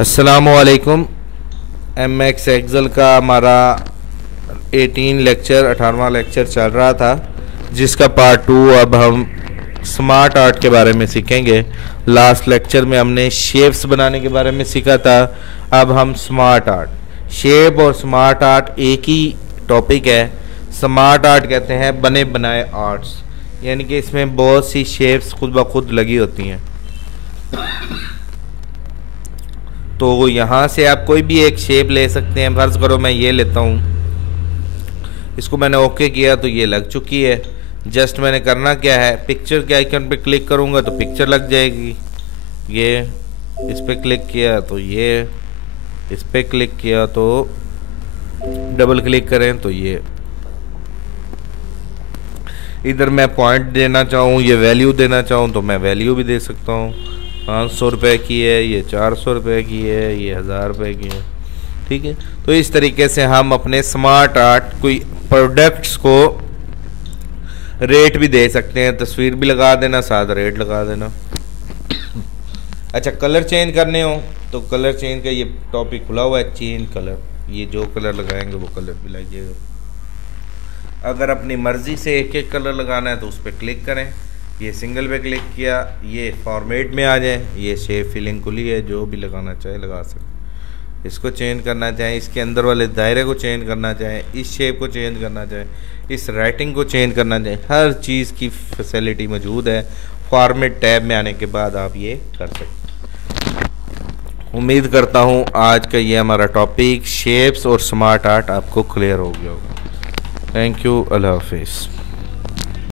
अस्सलामुअलैकुम। M x Excel का हमारा 18वां लेक्चर चल रहा था, जिसका पार्ट 2 अब हम स्मार्ट आर्ट के बारे में सीखेंगे। लास्ट लेक्चर में हमने शेप्स बनाने के बारे में सीखा था, अब हम स्मार्ट आर्ट। शेप और स्मार्ट आर्ट एक ही टॉपिक है। स्मार्ट आर्ट कहते हैं बने बनाए आर्ट्स, यानी कि इसमें बहुत सी शेप्स खुद ब खुद लगी होती हैं। तो यहाँ से आप कोई भी एक शेप ले सकते हैं। फर्ज करो मैं ये लेता हूँ, इसको मैंने ओके किया तो ये लग चुकी है। जस्ट मैंने करना क्या है, पिक्चर के आइकन पे क्लिक करूँगा तो पिक्चर लग जाएगी। ये इस पे क्लिक किया तो ये, इस पे क्लिक किया तो डबल क्लिक करें तो ये। इधर मैं पॉइंट देना चाहूँ, ये वैल्यू देना चाहूँ तो मैं वैल्यू भी दे सकता हूँ। 500 रुपये की है, ये 400 रुपये की है, ये 1000 रुपये की है। ठीक है, तो इस तरीके से हम अपने स्मार्ट आर्ट कोई प्रोडक्ट्स को रेट भी दे सकते हैं। तस्वीर भी लगा देना, साथ रेट लगा देना। अच्छा, कलर चेंज करने हो तो कलर चेंज का ये टॉपिक खुला हुआ है, चेंज कलर। ये जो कलर लगाएंगे वो कलर भी लगाइएगा। अगर अपनी मर्ज़ी से एक एक कलर लगाना है तो उस पर क्लिक करें। ये सिंगल पे क्लिक किया, ये फॉर्मेट में आ जाए। ये शेप फिलिंग खुली है, जो भी लगाना चाहे लगा सकते। इसको चेंज करना चाहें, इसके अंदर वाले दायरे को चेंज करना चाहें, इस शेप को चेंज करना चाहें, इस राइटिंग को चेंज करना चाहें, हर चीज़ की फैसिलिटी मौजूद है। फॉर्मेट टैब में आने के बाद आप ये कर सकते। उम्मीद करता हूँ आज का ये हमारा टॉपिक शेप्स और स्मार्ट आर्ट आपको क्लियर हो गया होगा। थैंक यू, अल्लाह हाफिज़।